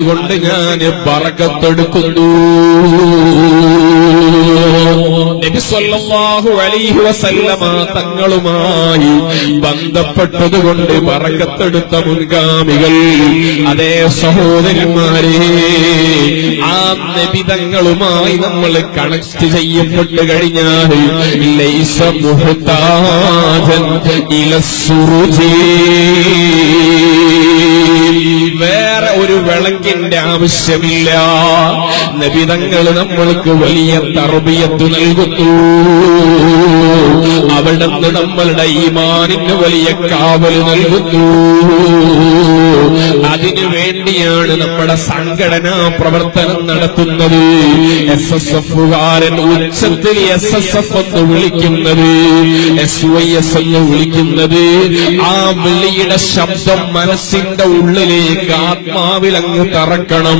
അതുകൊണ്ട് ഞാൻ ബറക്കത്തെടുക്കുന്നു. നബി സല്ലല്ലാഹു അലൈഹി വസല്ലമ തങ്ങളുമായി ബന്ധപ്പെട്ടതുകൊണ്ട് ബറക്കത്തെടുത്ത മുൻഗാമികൾ, അതേ സഹോദരന്മാരെ, ആ നബി തങ്ങളുമായി നമ്മൾ കണക്ട് ചെയ്യപ്പെട്ട് കഴിഞ്ഞാൽ ലൈസ മുഹ്താജൻ ഇലസ്സുറുജി, വേറെ ഒരു വിളക്കിന്റെ ആവശ്യമില്ല. നബിതങ്ങൾ നമ്മൾക്ക് വലിയ തർബിയത്ത് നൽകുന്നു. അവിടുന്ന് നമ്മളുടെ ഈമാനിന് വലിയ കാവൽ നൽകുന്നു. അതിനു വേണ്ടിയാണ് നമ്മുടെ സംഘടനാ പ്രവർത്തനം നടത്തുന്നത്. SSF-കാരൻ ഉച്ചത്തിൽ SSF എന്ന് വിളിക്കുന്നത്, SYS എന്ന് വിളിക്കുന്നത്, ആ വിളിയുടെ ശബ്ദം മനസ്സിന്റെ ഉള്ളിലേക്ക് ആത്മാവിലങ്ങ് തറക്കണം.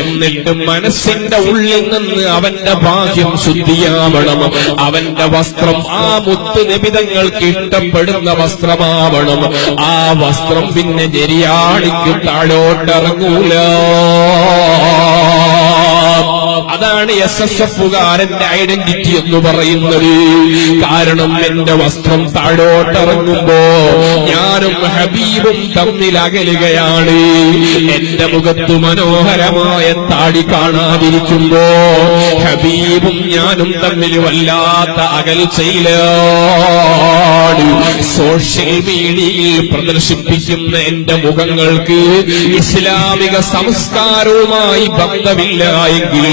എന്നിട്ട് മനസ്സിന്റെ ഉള്ളിൽ നിന്ന് അവന്റെ ഭാഗ്യം ശുദ്ധിയാവണം. അവന്റെ വസ്ത്രം ആ മുത്ത് നിബിതങ്ങൾക്ക് ഇഷ്ടപ്പെടുന്ന വസ്ത്രമാവണം. ആ വസ്ത്രം പിന്നെ ഞെരിയാണിക്ക് താഴോട്ടിറങ്ങൂല. അതാണ് SSF-കാരന്റെ ഐഡന്റിറ്റി എന്ന് പറയുന്നത്. കാരണം എന്റെ വസ്ത്രം താഴോട്ടിറങ്ങുമ്പോ ഞാനും ഹബീബും തമ്മിൽ അകലുകയാണ്. എന്റെ മുഖത്ത് മനോഹരമായ താടി കാണാതിരിക്കുമ്പോ ഹബീബും ഞാനും തമ്മിൽ വല്ലാത്ത അകൽച്ചയിലാണ്. സോഷ്യൽ മീഡിയയിൽ പ്രദർശിപ്പിക്കുന്ന എന്റെ മുഖങ്ങൾക്ക് ഇസ്ലാമിക സംസ്കാരവുമായി ബന്ധമില്ല എങ്കിൽ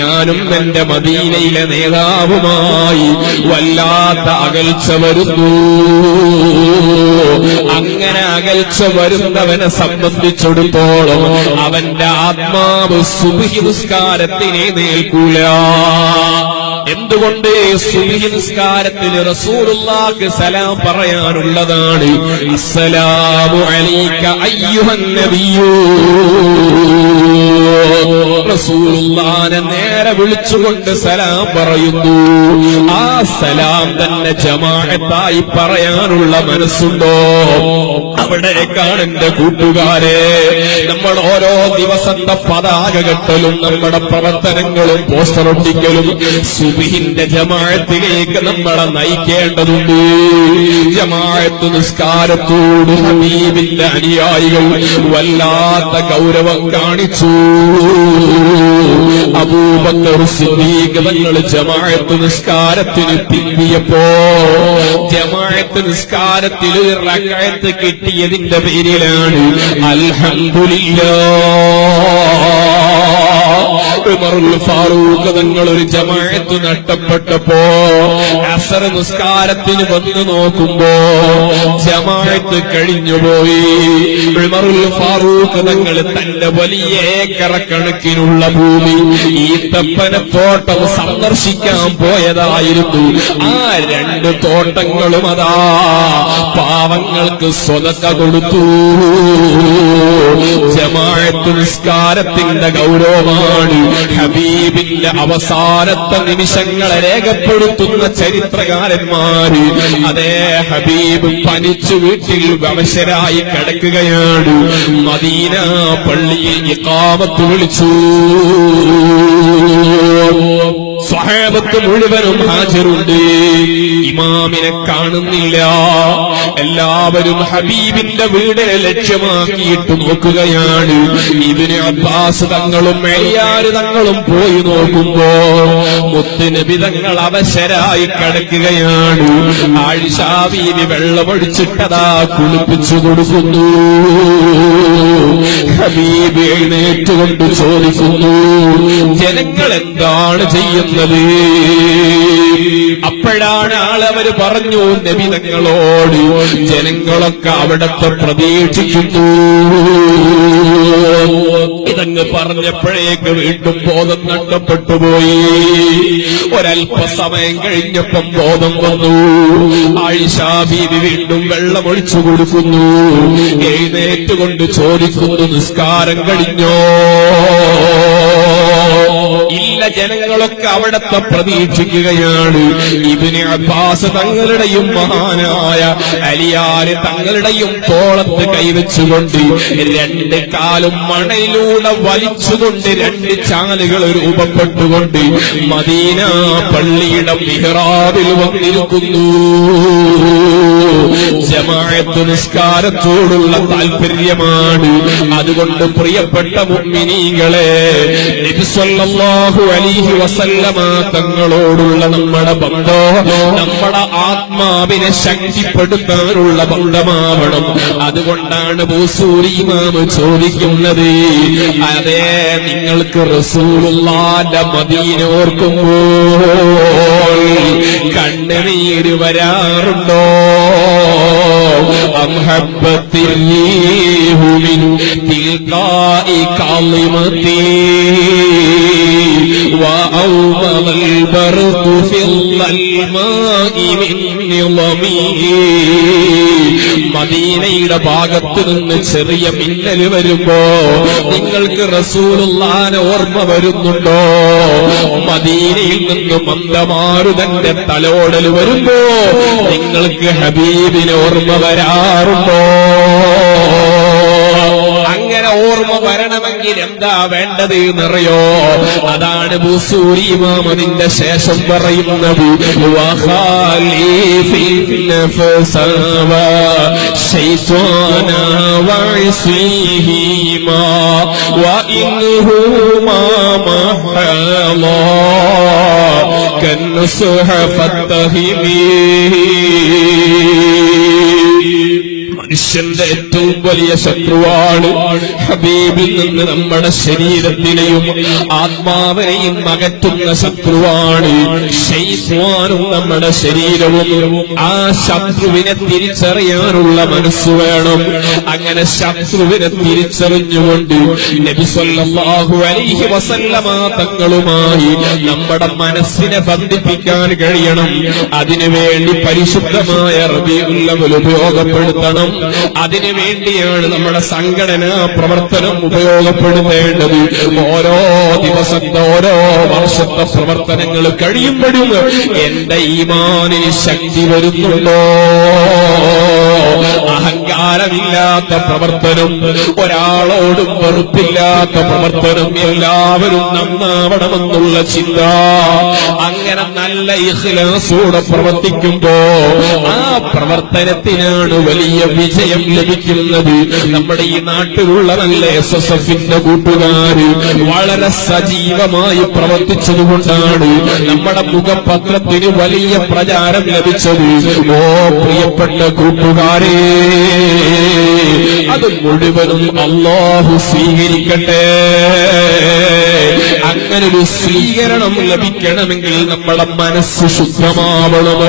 ഞാനും എന്റെ മദീനയിലെ നേതാവുമായി വല്ലാത്ത അകൽച്ച വരുന്നു. അങ്ങനെ അകൽച്ച വരുന്നവനെ സംബന്ധിച്ചിടത്തോളം അവന്റെ ആത്മാവ് സുബ്ഹി നിസ്കാരത്തിനെ നിൽക്കൂല. എന്തുകൊണ്ട്? സുബ്ഹി നിസ്കാരത്തിൽ റസൂലുള്ളാഹിക്ക് സലാം പറയാനുള്ളതാണ്. അസ്സലാമു അലൈക അയ്യുഹൻ നബിയ്യൂ. റസൂലുള്ളാഹിനെ നേരെ വിളിച്ചുകൊണ്ട് സലാം പറയുന്നു. ആ സലാം തന്നെ ജമാഅത്തായി പറയാനുള്ള മനസ്സുണ്ടോ? അവിടേക്കാണ് എന്റെ കൂട്ടുകാരെ നമ്മൾ ഓരോ ദിവസത്തെ പതാക കെട്ടലും നമ്മുടെ പ്രവർത്തനങ്ങളും പോസ്റ്റർ ഒട്ടിക്കലും സുബ്ഹിന്റെ ജമാഅത്തിലേക്ക് നമ്മളെ നയിക്കേണ്ടതുണ്ട്. ജമാഅത്ത് നിസ്കാരത്തോട് ഹബീബിന്റെ അനുയായികൾ വല്ലാത്ത ഗൗരവം കാണിച്ചു. അബൂബക്കർ സിദ്ദീഖ് തങ്ങൾ ജമാഅത്ത് നിസ്കാരത്തിന് പിന്തിയപ്പോ ജമാഅത്ത് നിസ്കാരത്തിൽ റക്അത്ത് കിട്ടിയതിന്റെ പേരിലാണ് അൽഹംദുലില്ലാഹ് ഉമറുൽ ഫാറൂഖ് തങ്ങൾ ഒരു ജമാഅത്ത് നഷ്ടപ്പെട്ടപ്പോ അസർ നിസ്കാരത്തിന് വന്ന് നോക്കുമ്പോ ജമാഅത്ത് കഴിഞ്ഞുപോയി. ഉമറുൽ ഫാറൂഖ് തങ്ങൾ തന്റെ വലിയ ഏക്കറക്കണക്കിനുള്ള ഭൂമി ഈത്തപ്പനത്തോട്ടം സന്ദർശിക്കാൻ പോയതായിരുന്നു. ആ രണ്ട് തോട്ടങ്ങളും അതാ പാവങ്ങൾക്ക് സ്വതക്ക കൊടുത്തു. ജമാഅത്ത് നിസ്കാരത്തിന്റെ ഗൗരവമാണ് ഹബീബിന്റെ അവസാനത്തെ നിമിഷങ്ങളെ രേഖപ്പെടുത്തുന്ന ചരിത്രകാരന്മാര്. അതേ ഹബീബ് പനിച്ചു വീട്ടിൽ അവശരായി കിടക്കുകയാണ്. മദീന പള്ളിയിൽ ഇഖാമത്ത് വിളിച്ചു. സ്വഹാബത്ത് മുഴുവനും ഹാജരുണ്ട്. ഇമാമിനെ കാണുന്നില്ല. എല്ലാവരും ഹബീബിന്റെ വീടിനെ ലക്ഷ്യമാക്കിയിട്ട് നോക്കുകയാണ്. ഇബ്നു അബ്ബാസ് തങ്ങളും മെയ്യാര് തങ്ങളും പോയി നോക്കുമ്പോ മുത്തുനബി തങ്ങൾ അവശരായി കിടക്കുകയാണ്. ആയിഷ ബീവി വെള്ളമൊഴിച്ചിട്ടതാ കുളിപ്പിച്ചു കൊടുക്കുന്നു. ഹബീബ് എഴുന്നേറ്റുകൊണ്ട് ചോദിക്കുന്നു, ജനങ്ങൾ എന്താണ് ചെയ്യുന്നത്? അപ്പോഴാണ് ആളവര് പറഞ്ഞു നബി തങ്ങളോട്, ജനങ്ങളൊക്കെ അവിടത്തെ പ്രതീക്ഷിക്കുന്നു. ഇതങ്ങ് പറഞ്ഞപ്പോഴേക്ക് വീണ്ടും ബോധം നഷ്ടപ്പെട്ടുപോയി. ഒരല്പസമയം കഴിഞ്ഞപ്പം ബോധം വന്നു. ആയിഷ ബീവി വീണ്ടും വെള്ളമൊഴിച്ചു കൊടുക്കുന്നു. എഴുന്നേറ്റുകൊണ്ട് ചോദിക്കുന്നു, നിസ്കാരം കഴിഞ്ഞോ? ഇല്ല എല്ലാ ജനങ്ങളൊക്കെ അവിടത്തെ പ്രതീക്ഷിക്കുകയാണ്. ഇബ്നു അബ്ബാസ് തങ്ങളുടെയും മഹാനായ അലിയാര് തങ്ങളുടെയും തോളത്ത് കൈവച്ചുകൊണ്ട് രണ്ട് കാലും മണയിലൂടെ വലിച്ചുകൊണ്ട് രണ്ട് ചാലുകൾ രൂപപ്പെട്ടുകൊണ്ട് മദീന പള്ളിയുടെ മിഹ്റാബിൽ വന്നിരിക്കുന്നു. ജമാഅത്ത് നിസ്കാരത്തോടുള്ള താല്പര്യമാണ്. അതുകൊണ്ട് പ്രിയപ്പെട്ട മുഅ്മിനീങ്ങളെ, നബി സല്ലല്ലാഹു അലൈഹി വസല്ലമ തങ്ങളോടുള്ള നമ്മുടെ ബന്ധം നമ്മുടെ ആത്മാവിനെ ശക്തിപ്പെടുത്താനുള്ള ബന്ധമാവണം. അതുകൊണ്ടാണ് ബൂസൂരി ഇമാം ചോദിക്കുന്നത്, അതേ നിങ്ങൾക്ക് റസൂലുള്ളാഹിന്റെ മദീന ഓർക്കുമ്പോൾ കണ്ണുനീര് വരാറുണ്ടോ? أم هبت الريح من تلقاء كظمتي وأومض البرق في الظلماء من نظمي. മദീനയുടെ ഭാഗത്തു നിന്ന് ചെറിയ മിന്നൽ വരുമ്പോ നിങ്ങൾക്ക് റസൂലുള്ളാഹിനെ ഓർമ്മ വരുന്നുണ്ടോ? മദീനയിൽ നിന്ന് മന്ദമാരുതന്റെ തലോടൽ വരുമ്പോ നിങ്ങൾക്ക് ഹബീബിനെ ഓർമ്മ വരാറുണ്ടോ? അങ്ങനെ ഓർമ്മ വരണമെങ്കിൽ എന്താ വേണ്ടത് എന്നറിയോ? അതാണ് ബൂസൂരി ഇമാം അതിന്റെ ശേഷം പറയുന്നത്, മനുഷ്യന്റെ ഏറ്റവും വലിയ ശത്രുവാണ് ഹബീബിൽ നിന്ന് നമ്മുടെ ശരീരത്തിനെയും ആത്മാവിനെയും അകറ്റുന്ന ശത്രുവാണ് ശൈത്വാനും നമ്മുടെ ശരീരവും. ആ ശത്രുവിനെ തിരിച്ചറിയാനുള്ള മനസ്സ് വേണം. അങ്ങനെ ശത്രുവിനെ തിരിച്ചറിഞ്ഞുകൊണ്ട് നബി സല്ലല്ലാഹു അലൈഹി വസല്ലമ തങ്ങളുമായി നമ്മുടെ മനസ്സിനെ ബന്ധിപ്പിക്കാൻ കഴിയണം. അതിനുവേണ്ടി പരിശുദ്ധമായ റബീഉൽ അവ്വൽ ഉപയോഗപ്പെടുത്തണം. അതിനുവേണ്ടിയാണ് നമ്മുടെ സംഘടനാ പ്രവർത്തനം ഉപയോഗപ്പെടുത്തേണ്ടത്. ഓരോ ദിവസത്തെ ഓരോ വർഷത്തെ പ്രവർത്തനങ്ങൾ കഴിയുമ്പോഴും എന്റെ ഈമാനിന് ശക്തി വരുന്നുണ്ടോ? അഹങ്കാരമില്ലാത്ത പ്രവർത്തനം, ഒരാളോടും വെറുപ്പില്ലാത്ത പ്രവർത്തനം, എല്ലാവരും നന്നാവണമെന്നുള്ള ചിന്ത, അങ്ങനെ നല്ല ഇഖ്ലാസോടെ പ്രവർത്തിക്കുമ്പോ ആ പ്രവർത്തനത്തിനാണ് വലിയ വിജയം ലഭിക്കുന്നത്. നമ്മുടെ ഈ നാട്ടിലുള്ള നല്ല SSFന്റെ കൂട്ടുകാര് വളരെ സജീവമായി പ്രവർത്തിച്ചതുകൊണ്ടാണ് നമ്മുടെ മുഖപത്രത്തിന് വലിയ പ്രചാരം ലഭിച്ചത്. ഓ പ്രിയപ്പെട്ട കൂട്ടുകാരെ, അത് മുഴുവനും അല്ലാഹു സ്വീകരിക്കട്ടെ. അങ്ങനൊരു സ്വീകരണം ലഭിക്കണമെങ്കിൽ നമ്മുടെ മനസ്സ് ശുദ്ധമാവണം.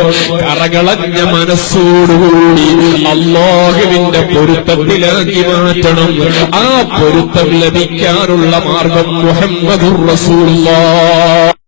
കറകളഞ്ഞ മനസ്സോടുകൂടി അല്ലാഹുവിന്റെ പൊരുത്തത്തിലാക്കി മാറ്റണം. ആ പൊരുത്തം ലഭിക്കാനുള്ള മാർഗം മുഹമ്മദുർ റസൂലുള്ളാഹ്